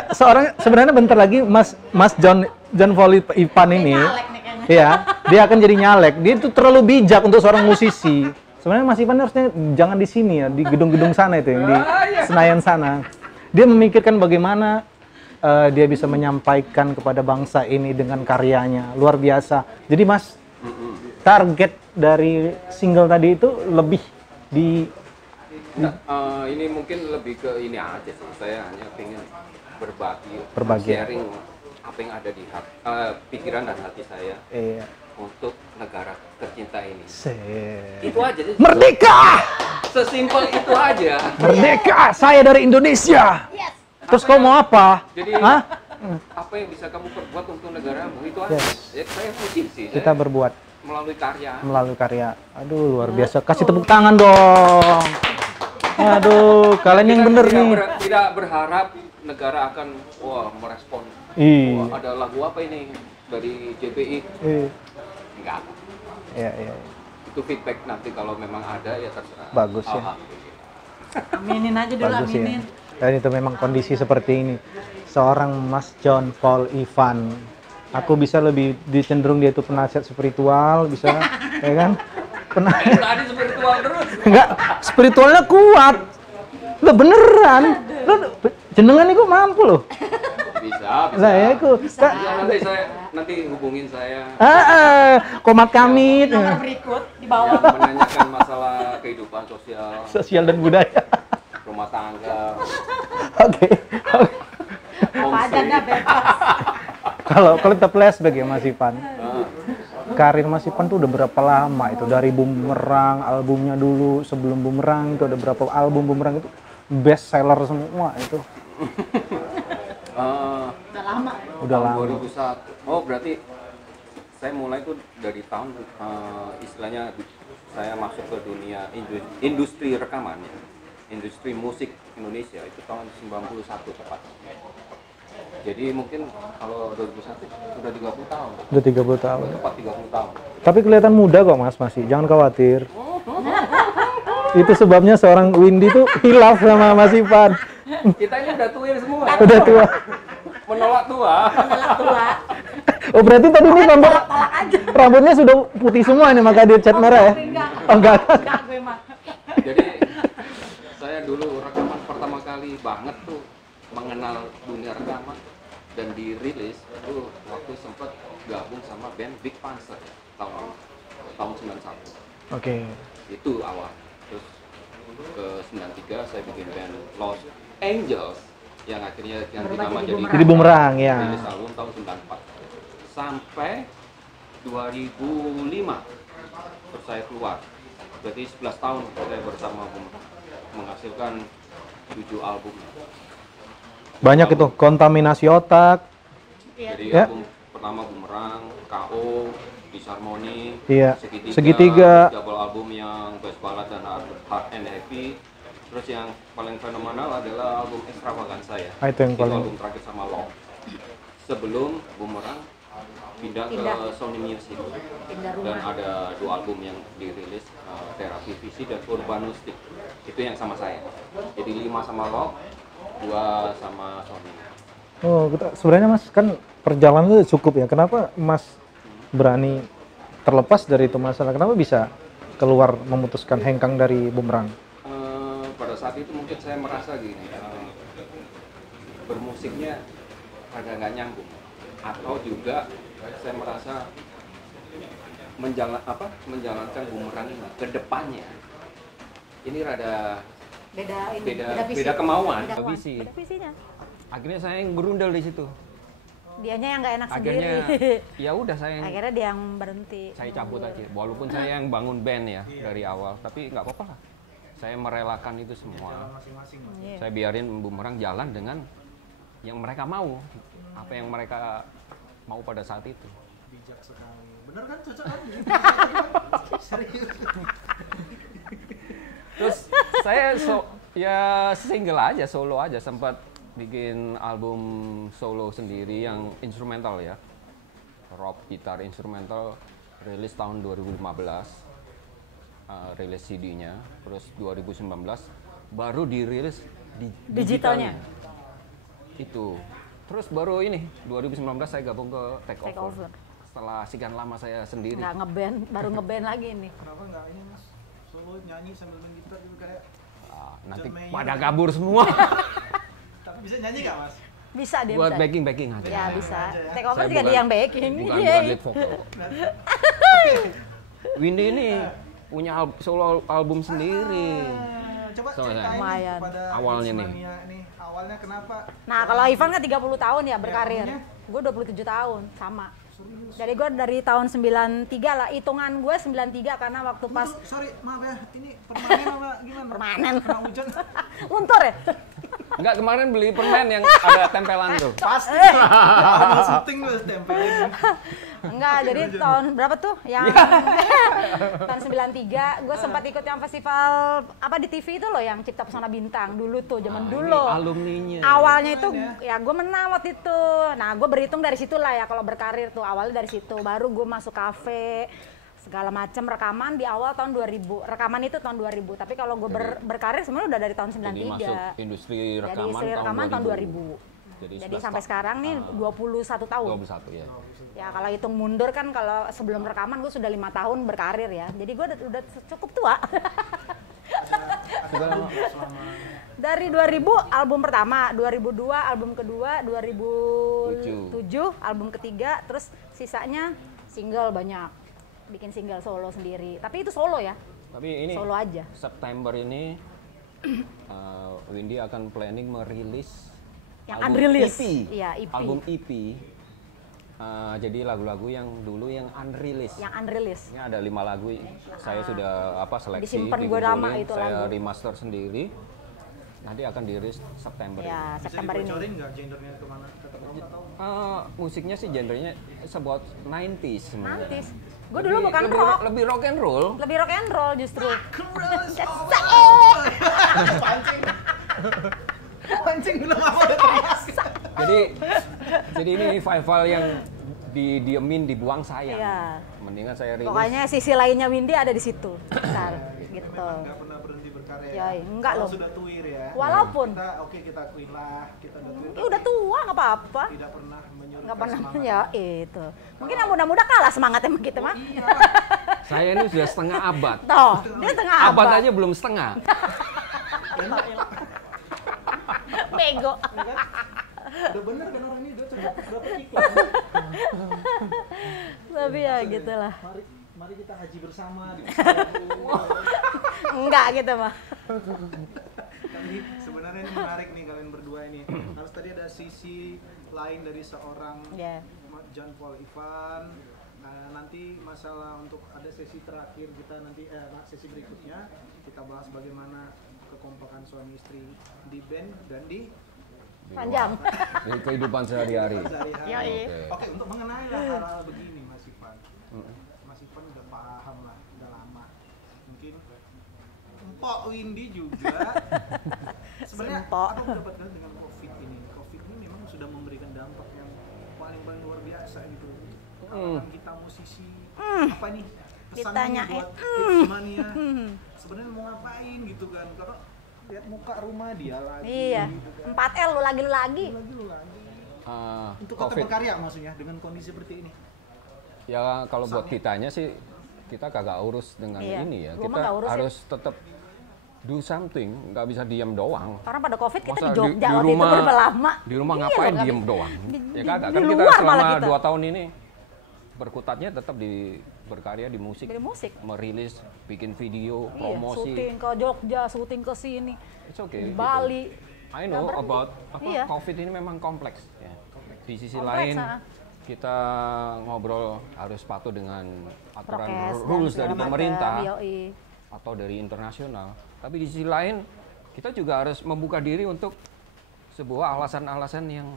sebenarnya bentar lagi Mas John Paul Ivan ini. Nyalek nih kayaknya. Iya, dia akan jadi nyalek. Dia itu terlalu bijak untuk seorang musisi. Sebenarnya Mas Ivan harusnya jangan di sini ya, di gedung-gedung sana itu yang di Senayan sana. Dia memikirkan bagaimana dia bisa menyampaikan kepada bangsa ini dengan karyanya. Luar biasa. Jadi Mas, target dari single tadi itu lebih di Ini mungkin lebih ke ini aja sih. Saya hanya pengen berbagi, sharing apa yang ada di pikiran dan hati saya untuk negara tercinta ini. Itu aja sih. Merdeka! Sesimpel itu aja. Merdeka! Saya dari Indonesia. Yes. Terus kau mau apa? Jadi Hah? apa yang bisa kamu perbuat untuk negaramu itu aja. Yes. Ya, saya mungkin sih. Kita Saya berbuat melalui karya. Aduh, luar biasa. Kasih tepuk tangan dong. Aduh, kalian yang bener nih. Tidak berharap negara akan merespon. Iya. Ada lagu apa ini dari JPI? Enggak. Iya. Itu feedback nanti kalau memang ada ya terserah. Bagus ya. Alhamdulillah. Aminin aja dulu, Bagus ya. aminin. Dan itu memang kondisi seperti ini. Seorang Mas John Paul Ivan. Aku bisa lebih dicenderung dia itu penasihat spiritual, bisa, ya kan? Tadi spiritual terus. Enggak, spiritualnya kuat. Lo beneran. Lo jenengan itu mampu loh. Bisa. Saya itu. Ya, nanti hubungin saya. Komat kami. Nomor berikut di Yang bawah. menanyakan masalah kehidupan Sosial dan budaya. rumah tangga, Oke. Apa aja dah bebas. Kalau kita flashback ya Mas Ivan. Karir Mas Ivan tuh udah berapa lama itu? Dari Bumerang, albumnya dulu, sebelum Bumerang itu ada berapa album Bumerang itu best seller semua itu. Udah lama. Udah tahun lama. 2001. Oh, berarti saya mulai tuh dari tahun istilahnya saya masuk ke dunia industri rekaman ya. Industri musik Indonesia itu tahun 91 tepat. Jadi mungkin kalau 2001 sudah 30 tahun. Udah 30 tahun. Tepat 30 tahun. Tapi kelihatan muda kok Mas masih. Jangan khawatir. Itu sebabnya seorang Windy tuh hilaf sama Mas Ivan. Kita ini udah tua semua. Udah tua. Menolak tua. Menolak tua. Oh berarti tadi ini rambutnya sudah putih semua ini maka dia cat merah ya? Oh enggak. Enggak gue mah. Jadi saya dulu rekaman pertama kali banget tuh mengenal dunia rekaman dan dirilis itu waktu sempat gabung sama band Big Panzer ya, tahun 91. Oke. Itu awal. Terus ke 93 saya bikin band Lost Angels yang akhirnya ganti nama Jadi Bumerang ya. rilis album tahun 94 sampai 2005 terus saya keluar. Berarti 11 tahun saya bersama Bumerang menghasilkan 7 album. Banyak itu kontaminasi otak. Jadi Ya. album pertama Bumerang, KO, Disharmony, Iya. Segitiga. double album yang best ballad dan hard and heavy. Terus yang paling fenomenal adalah album Extravaganza ya. Itu yang paling. album terakhir sama Long. Sebelum Bumerang pindah ke Sony Music. Pindah Dan rumah. ada 2 album yang dirilis, Terapi Visi dan Urbanustic. Itu yang sama saya. Jadi 5 sama Long, 2 sama Sony. Oh, sebenarnya Mas kan perjalanan itu cukup ya. Kenapa Mas berani terlepas dari itu masalah? Kenapa bisa keluar memutuskan hengkang dari Bumerang? Pada saat itu mungkin saya merasa gini, bermusiknya agak nggak nyambung, atau juga saya merasa menjalankan bumerang ini ke depannya. Ini rada Beda beda kemauan, beda visi. Beda visinya. Akhirnya saya yang berundel di situ. Dianya yang nggak enak Akhirnya sendiri. ya udah saya yang Akhirnya dia yang berhenti. saya cabut aja. Walaupun saya yang bangun band ya dari awal, tapi nggak apa-apa lah. Saya merelakan itu semua. Iya. Saya biarin bumerang jalan dengan yang mereka mau, apa yang mereka mau pada saat itu. Bijak sekali. Bener kan, cocok kan? Serius. Terus saya ya single aja, solo aja, sempat bikin album solo sendiri yang instrumental ya, rock gitar instrumental, rilis tahun 2015, rilis CD-nya, terus 2019 baru dirilis di digitalnya. Itu, terus baru ini 2019 saya gabung ke Take Over. Setelah sekian lama saya sendiri. Nggak ngeband, baru ngeband lagi nih. Kenapa nggak ini mas? Solo nyanyi sambil main gitar gitu kayak Nanti John Mayer. pada kabur semua. Tapi bisa nyanyi nggak mas? Bisa dia Buat bisa. backing aja. Ya bisa. ya. Take Over Saya juga dia yang backing. Bukan Iya. lead vocal. Windy ini punya solo album sendiri. Coba Sama ceritain saya. Lumayan. kepada Awalnya nih. Hitsmania nih. Awalnya kenapa? Nah kalau Ivan kan 30 tahun ya berkarir. kamunya? Gue 27 tahun, sama. Jadi gue dari tahun 93 lah, hitungan gue 93 karena waktu pas Sorry, maaf ya, ini permanen apa gimana? Permanen. Kena hujan? luntur ya? Enggak, kemarin beli permen yang ada tempelan tuh. Pasti. Awal syuting tuh tempelin. Enggak, jadi tahun berapa tuh? Yang tahun 93 gue sempat ikut yang festival apa di TV itu loh, yang Cipta Pesona Bintang dulu tuh, zaman dulu. Ini alumninya. Awalnya itu ya gue menang waktu itu. Nah gue berhitung dari situlah ya kalau berkarir tuh, awalnya dari situ. Baru gue masuk kafe segala macam, rekaman di awal tahun 2000. Rekaman itu tahun 2000. Tapi kalau gue berkarir sebenarnya udah dari tahun 93. Jadi masuk industri Jadi rekaman, industri rekaman tahun 2000. Jadi sampai sekarang nih 21 tahun. 21 ya. Ya kalau hitung mundur kan, kalau sebelum rekaman gue sudah 5 tahun berkarir ya. Jadi gue udah cukup tua. Dari 2000 album pertama, 2002 album kedua, 2007 album ketiga, terus sisanya single banyak. Bikin single solo sendiri. Tapi itu solo ya. Tapi ini Solo aja. September ini Windy akan planning merilis Yang album unreleased. EP. Iya, EP. Album EP. Jadi lagu-lagu yang dulu yang unreleased. Yang unreleased. Ini ada 5 lagu, saya sudah seleksi, Disimpan gue lama itu saya lagu. remaster sendiri. Nanti akan dirilis September Ya, Bisa September ini. dibocorin nggak gendernya kemana? Tetap nggak tahu. ini. Musiknya sih genrenya about 90s semua. Nanti. Gue dulu bukan lebih, rock. Lebih rock and roll. Lebih rock and roll justru. Pancing belum apa udah terbiasa. Jadi ini revival yang didiemin, dibuang sayang. Iya. Mendingan saya rilis. Pokoknya sisi lainnya Windy ada di situ. Bentar, gitu. Nggak pernah berhenti berkarya. Yoi, enggak Kalau loh. sudah tuir ya. Walaupun Kita akuin lah, kita udah tuir. ya udah tua nggak apa-apa. Tidak pernah menyuruh Nggak pernah semangat. ya itu. Mungkin yang muda-muda kalah semangatnya sama kita mah. Iya. Saya ini sudah setengah abad. Tuh, dia setengah Abad abad. aja belum setengah. Bego. Ya kan? Udah bener kan orang ini udah dapat iklan. Tapi ya gitulah. Mari kita haji bersama di Enggak gitu mah. Tapi sebenarnya ini menarik nih kalian berdua ini. Harus tadi ada sisi lain dari seorang Ya. John Paul Ivan. Nanti masalah untuk ada sesi terakhir kita nanti sesi berikutnya kita bahas bagaimana kekompakan suami istri di band dan di Panjang. Di kehidupan sehari-hari. Yoi. Oke, untuk mengenai hal-hal begini Mas Ivan. Mas Ivan udah paham lah, udah lama. Mungkin Mpok Windy juga. Sebenarnya Mpok. aku mendapatkan dengan COVID ini. COVID ini memang sudah memberikan dampak yang paling luar biasa gitu. Kalau kita musisi apa nih? Pesannya Ditanyain. buat Hitsmania. Sebenarnya mau ngapain gitu kan? Kalau lihat muka rumah dia lagi. Iya. Gitu kan. 4L lu lagi. Lu lagi. Untuk tetap COVID. berkarya maksudnya dengan kondisi seperti ini. Ya kalau buat kitanya sih kita kagak urus dengan Iya. ini ya. Gua mah Kita nggak urus ya. harus tetap do something, nggak bisa diam doang. Orang pada COVID kita Masa di Jogja waktu itu berapa lama. Di rumah Iya ngapain loh, nggak diem bisa. doang? Di Ya kagak. di Kan kita luar malah selama kita. 2 tahun ini berkutatnya tetap berkarya di musik. Dari musik. Merilis, bikin video, Iya, promosi. syuting ke Jogja, syuting ke sini. It's okay. Bali. Gitu. I know about COVID ini memang kompleks. Ya. Di sisi lain, kita ngobrol harus patuh dengan aturan rules dari pemerintah atau dari internasional. Tapi di sisi lain, kita juga harus membuka diri untuk sebuah alasan-alasan yang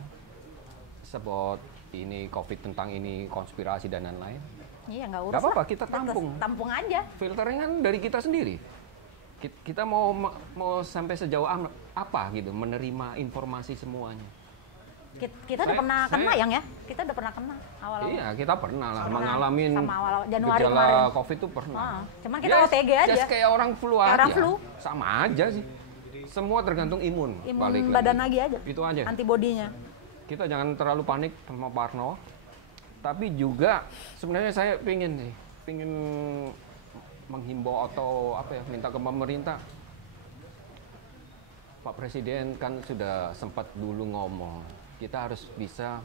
sebut ini COVID tentang ini konspirasi dan lain-lain. Iya, nggak urus. Nggak apa-apa, kita tampung. Tampung aja. Filternya kan dari kita sendiri. Kita mau sampai sejauh apa gitu menerima informasi semuanya. Kita udah pernah kena ya? Kita udah pernah kena awal-awal. Iya, kita pernah lah mengalami Januari gejala kemarin. COVID itu pernah. Cuman kita OTG aja. Just kayak orang flu aja. Orang flu. Sama aja sih. Semua tergantung imun balik badan lagi aja. Itu aja. Antibodinya. Kita jangan terlalu panik sama parno. Tapi juga sebenarnya saya pengen menghimbau atau minta ke pemerintah. Pak Presiden kan sudah sempat dulu ngomong, kita harus bisa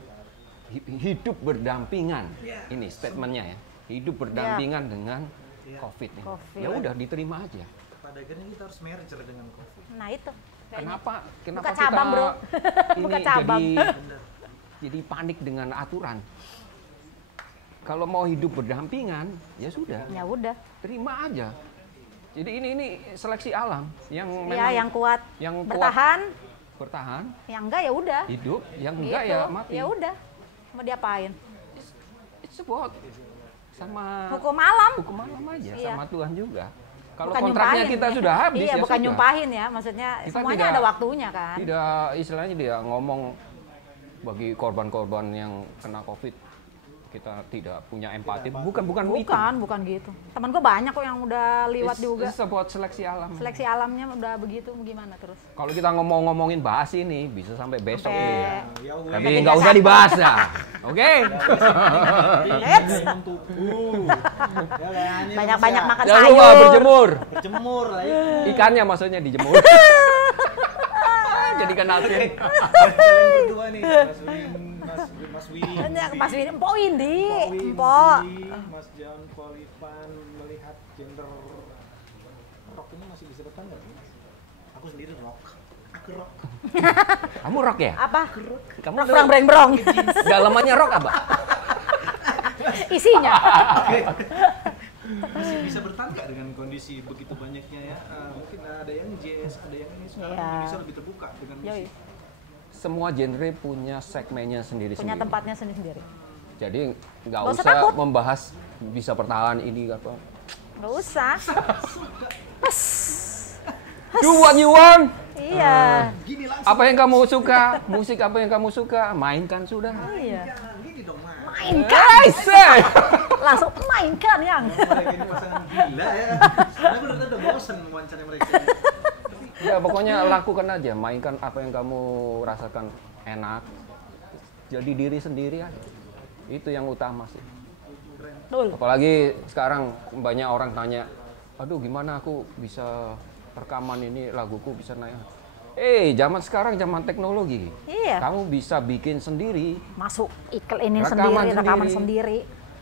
hidup berdampingan. Ini statementnya ya, hidup berdampingan dengan COVID ini. Ya udah diterima aja. Pada akhirnya kita harus merger dengan COVID. Nah itu. Kenapa Buka cabang, kita bro. Buka cabang. jadi panik dengan aturan? Kalau mau hidup berdampingan, ya sudah. Ya udah. Terima aja. Jadi ini seleksi alam yang memang yang kuat yang bertahan. Yang enggak ya udah. Hidup, yang enggak ya mati. Ya udah. Mau diapain? It's about sama hukum alam. Hukum alam aja, sama Tuhan juga. Kalau bukan kontraknya kita sudah habis ya bukan sudah. nyumpahin ya, maksudnya kita semuanya ada waktunya kan. Tidak, istilahnya dia ngomong bagi korban-korban yang kena COVID, kita tidak punya empati. Bukan gitu. Teman gue banyak kok yang udah liwat juga. It's about seleksi alam. Seleksi alamnya udah begitu, gimana terus? Kalau kita ngomongin bahas ini bisa sampai besok nih. Tapi nggak nggak usah dibahas dah. Oke? Banyak-banyak makan sayur. Jangan lupa berjemur. Berjemur lah ya. Ikannya maksudnya dijemur. Jadi kena asin. Kalian berdua nih, Mas Widi, Mpok Windy, Mas John, Polivan, melihat gender rock ini masih bisa bertahan nggak? Aku sendiri rock. Aku rock. Kamu rock ya? Apa? Kamu rock breng-brong. Dalamannya rock apa? Isinya. Masih bisa bertahan nggak dengan kondisi begitu banyaknya ya? Mungkin ada yang jazz, ada yang ini sekarang Indonesia lebih terbuka dengan musik. Semua genre punya segmennya sendiri-sendiri. Punya tempatnya sendiri-sendiri. Jadi nggak usah membahas bisa bertahan ini apa. Nggak usah. Do what you want. Iya. Apa yang kamu suka, musik apa yang kamu suka, mainkan sudah. Iya. Mainkan. Langsung mainkan yang. Mereka ini pasangan gila ya. Karena udah bosan wawancara mereka. Ya pokoknya lakukan aja, mainkan apa yang kamu rasakan enak. Jadi diri sendiri aja. Itu yang utama sih. Apalagi sekarang banyak orang tanya, aduh gimana aku bisa rekaman ini laguku bisa naik. Zaman sekarang zaman teknologi. Iya. Kamu bisa bikin sendiri. Masuk iklan ini sendiri, rekaman sendiri.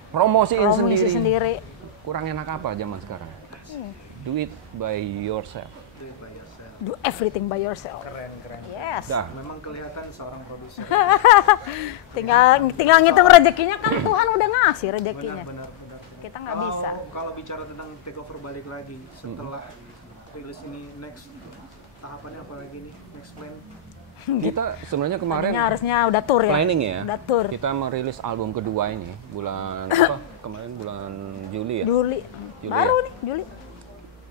Promosiin sendiri. Kurang enak apa zaman sekarang? Do it by yourself. Do everything by yourself. Keren. Yes. Memang kelihatan seorang produser. tinggal ngitung rezekinya kan Tuhan udah ngasih rezekinya. Benar. Kita nggak bisa. Kalau bicara tentang takeover balik lagi setelah rilis ini, next tahapannya apa lagi nih? Next plan? Kita sebenarnya kemarin harusnya udah tour ya. Planning ya. Udah tour. Kita merilis album kedua ini bulan kemarin bulan Juli ya. Juli. Baru nih Juli.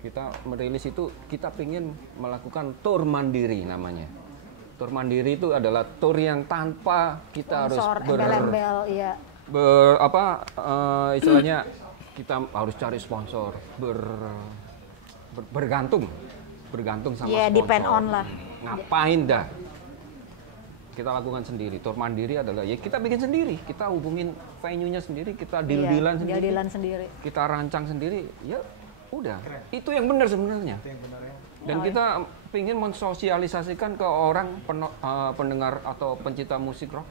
Kita merilis itu kita ingin melakukan tour mandiri namanya. Tour mandiri itu adalah tour yang tanpa kita harus iya. Istilahnya kita harus cari sponsor, bergantung sama sponsor. Depend on lah. Ngapain dah? Kita lakukan sendiri. Tour mandiri adalah ya kita bikin sendiri, kita hubungin venue-nya sendiri, kita deal-dealan sendiri. Kita rancang sendiri, ya udah. Keren. Itu yang benar sebenarnya. Dan kita ingin mensosialisasikan ke orang pendengar atau pencinta musik rock.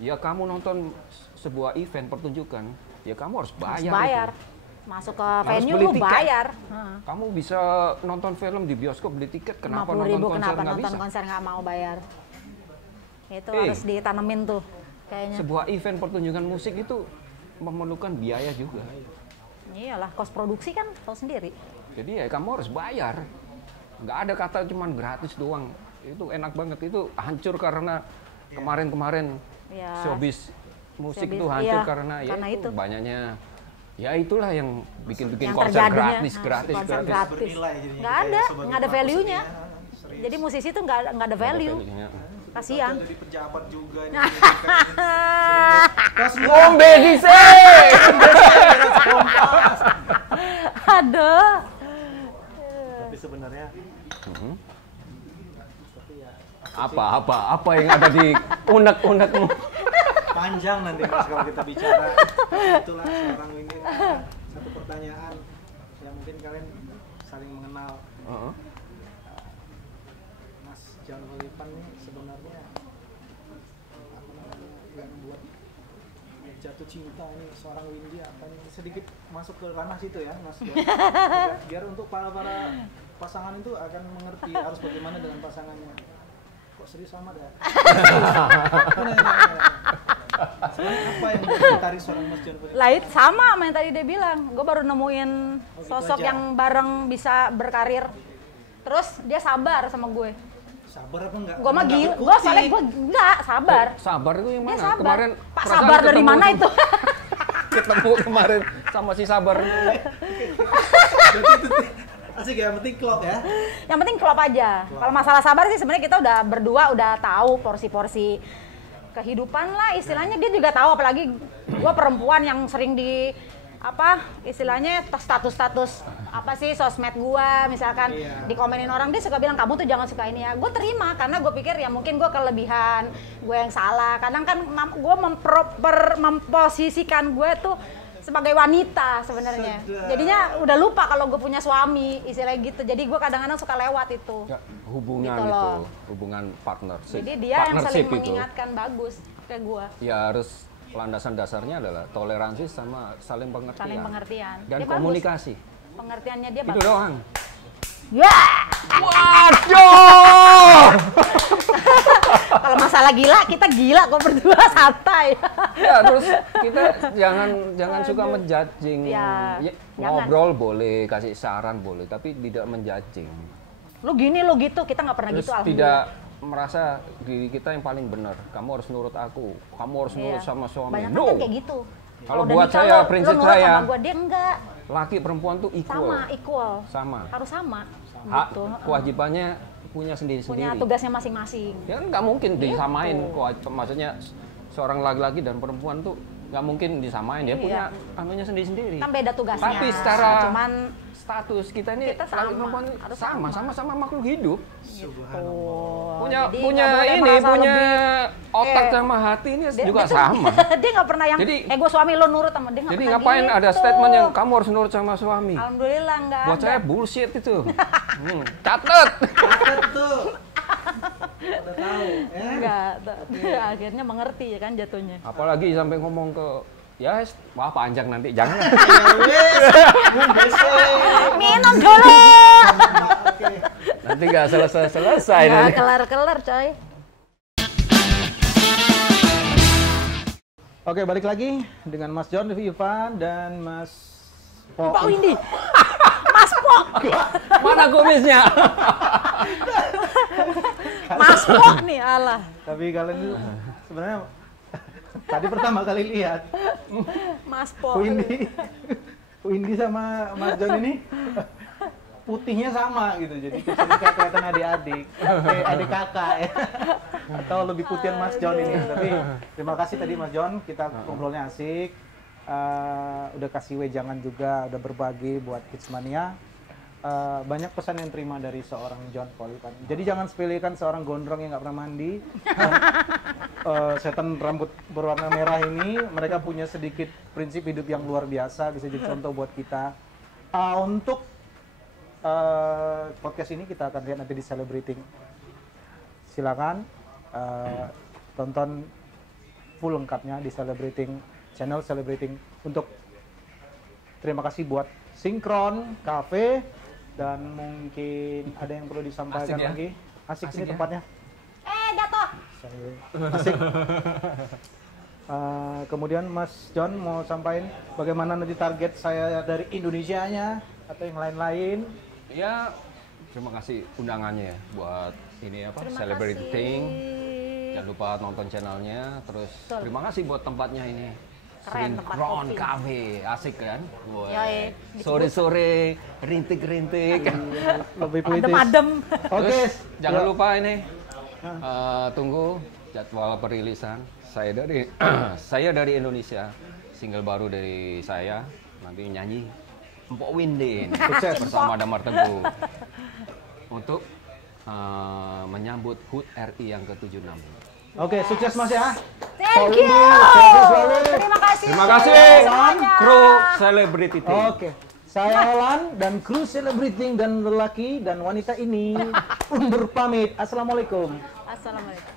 Ya kamu nonton sebuah event pertunjukan, ya kamu harus bayar. Harus bayar. Masuk ke venue beli lu tiket. bayar. Kamu bisa nonton film di bioskop beli tiket, kenapa 50.000 nonton konser kenapa nggak nonton bisa? konser nggak mau bayar? Itu harus ditanemin tuh kayaknya. Sebuah event pertunjukan musik itu memerlukan biaya juga. Iyalah, kos produksi kan tahu sendiri. Jadi ya kamu harus bayar. Nggak ada kata cuman gratis doang. Itu enak banget, itu hancur karena kemarin-kemarin Ya, showbiz musik showbiz, itu hancur iya, karena itu. banyaknya. Ya itulah yang bikin-bikin Yang konser terjadinya. gratis. Konser gratis. gratis. Bernilai jadinya, Nggak kayak ada, sebagai nggak ada pelaku value-nya. seni, ya, serius. Jadi musisi itu nggak ada value. Value-nya. Kasihan. Jadi pejabat juga ini. Ngombe dise! Aduh. Tapi sebenarnya Apa yang ada di unek-unekmu? panjang nanti Mas kalau kita bicara. Itulah seorang ini satu pertanyaan yang mungkin kalian saling mengenal. Mas John Holipan ini sebenarnya apa namanya yang membuat jatuh cinta ini seorang Windy akan sedikit masuk ke ranah situ ya Mas John. Biar untuk para pasangan itu akan mengerti harus bagaimana dengan pasangannya. Kok serius amat ya? Sebenarnya apa yang ditarik seorang Mas John Holipan? Lain sama yang tadi dia bilang. Gue baru nemuin sosok aja. yang bareng bisa berkarir. Terus dia sabar sama gue. Sabar apa enggak? Gue mah Enggak gila, berkutik. gue soalnya gue enggak sabar. Sabar itu yang Dia mana? sabar. Kemarin Pak perasaan sabar dari ketemu mana tuh. itu? Ketemu kemarin sama si Sabar. Asik ya, yang penting klop ya. Yang penting klop aja. Kalau masalah sabar sih sebenarnya kita udah berdua udah tahu porsi-porsi kehidupan lah istilahnya. Dia juga tahu, apalagi gue perempuan yang sering di apa istilahnya status-status apa sih sosmed gue misalkan dikomenin orang, dia suka bilang kamu tuh jangan suka ini ya. Gue terima karena gue pikir ya mungkin gue kelebihan, gue yang salah. Kadang kan gue memposisikan gue tuh sebagai wanita sebenarnya. Jadinya udah lupa kalau gue punya suami, istilahnya gitu. Jadi gue kadang-kadang suka lewat itu. Ya, hubungan Gitu loh. itu, hubungan partnership. Jadi dia yang Partnership saling mengingatkan bagus ke gue. Ya harus landasan dasarnya adalah toleransi sama saling pengertian. Saling pengertian. Dan Dia komunikasi. bagus. Pengertiannya dia Itu bagus. doang. Ya. Waduh! Kalau masalah gila, kita gila kok berdua santai. Ya terus kita jangan suka menjudging. Ya, Ya, jangan. ngobrol boleh, kasih saran boleh, tapi tidak menjudging. Lu gini, lu gitu, kita nggak pernah Terus gitu. tidak merasa diri kita yang paling benar. Kamu harus nurut aku, kamu harus nurut sama suami. Banyak No. kan kayak gitu. Kalau udah buat nikah, saya, lu prinsip nurut saya, sama gua, dia enggak. laki perempuan tuh equal. Sama, equal. Sama. Harus sama. Hak, Gitu. kewajibannya punya sendiri-sendiri. Punya tugasnya masing-masing. Ya kan nggak mungkin Gitu. disamain. Maksudnya seorang laki-laki dan perempuan tuh nggak mungkin disamain. Dia Iya. punya anunya sendiri-sendiri. Kan beda tugasnya. Tapi secara cuman status kita ini kita laki sama, perempuan harus sama-sama makhluk hidup. Subhanallah. Punya jadi punya nggak boleh ini merasa punya lebih- otak sama hati ini juga tuh- sama. dia nggak pernah yang Jadi- gue suami lo nurut sama dia, nggak Jadi pernah ngapain gitu. ada statement yang kamu harus nurut sama suami? Alhamdulillah nggak Buat ada. saya bullshit itu. Catet. Catat tuh. Udah tahu ya. Enggak, akhirnya mengerti ya kan jatuhnya. Apalagi sampai ngomong ke ya wah panjang nanti jangan. Minum dulu. Oke. Nanti nggak selesai Nggak nanti. kelar-kelar coy. Oke, balik lagi dengan Mas John Ivan dan Mas Po. Pak Windy. Mas Po. Mana kumisnya? Mas Po nih alah. Tapi kalian itu sebenarnya tadi pertama kali lihat Mas Po. Windy sama Mas John ini putihnya sama gitu, jadi kesini kayak kelihatan adik-adik, kayak adik kakak ya. Atau lebih putihan Mas John ini. Tapi terima kasih tadi Mas John, kita ngobrolnya asik. Udah kasih wejangan juga, udah berbagi buat Hitsmania. Banyak pesan yang terima dari seorang John Holipan. Jadi jangan sepelekan seorang gondrong yang nggak pernah mandi. Setan rambut berwarna merah ini, mereka punya sedikit prinsip hidup yang luar biasa, bisa jadi contoh buat kita. Untuk podcast ini kita akan lihat nanti di Celebrating. Silakan tonton full lengkapnya di Celebrating channel Celebrating. Untuk terima kasih buat Sinkron Cafe, dan mungkin ada yang perlu disampaikan Asik ya? lagi. Asik Asik ini ya? tempatnya. Jatuh. Asik. Kemudian Mas John mau sampaikan bagaimana nanti target saya dari Indonesianya atau yang lain-lain? Ya, terima kasih undangannya ya buat ini apa Terima Celebrating. kasih. Jangan lupa nonton channelnya. Terus Betul. terima kasih buat tempatnya ini. Keren tempat Sinkron kopi. Cafe, asik kan? Yoi. Sore-sore rintik-rintik. Lebih puitis. Adem-adem. Oke, Terus jangan ya. lupa ini tunggu jadwal perilisan. Saya dari Indonesia, single baru dari saya nanti nyanyi Empok Windin Sukses. bersama Damar Teguh untuk menyambut HUT RI yang ke-76. Oke, sukses Mas ya. Thank you. Sukses selalu. Terima kasih. Terima kasih semuanya. kru Celebrity Team. Oke. Saya Olan dan kru Celebrating dan lelaki dan wanita ini undur pamit. Assalamualaikum. Assalamualaikum.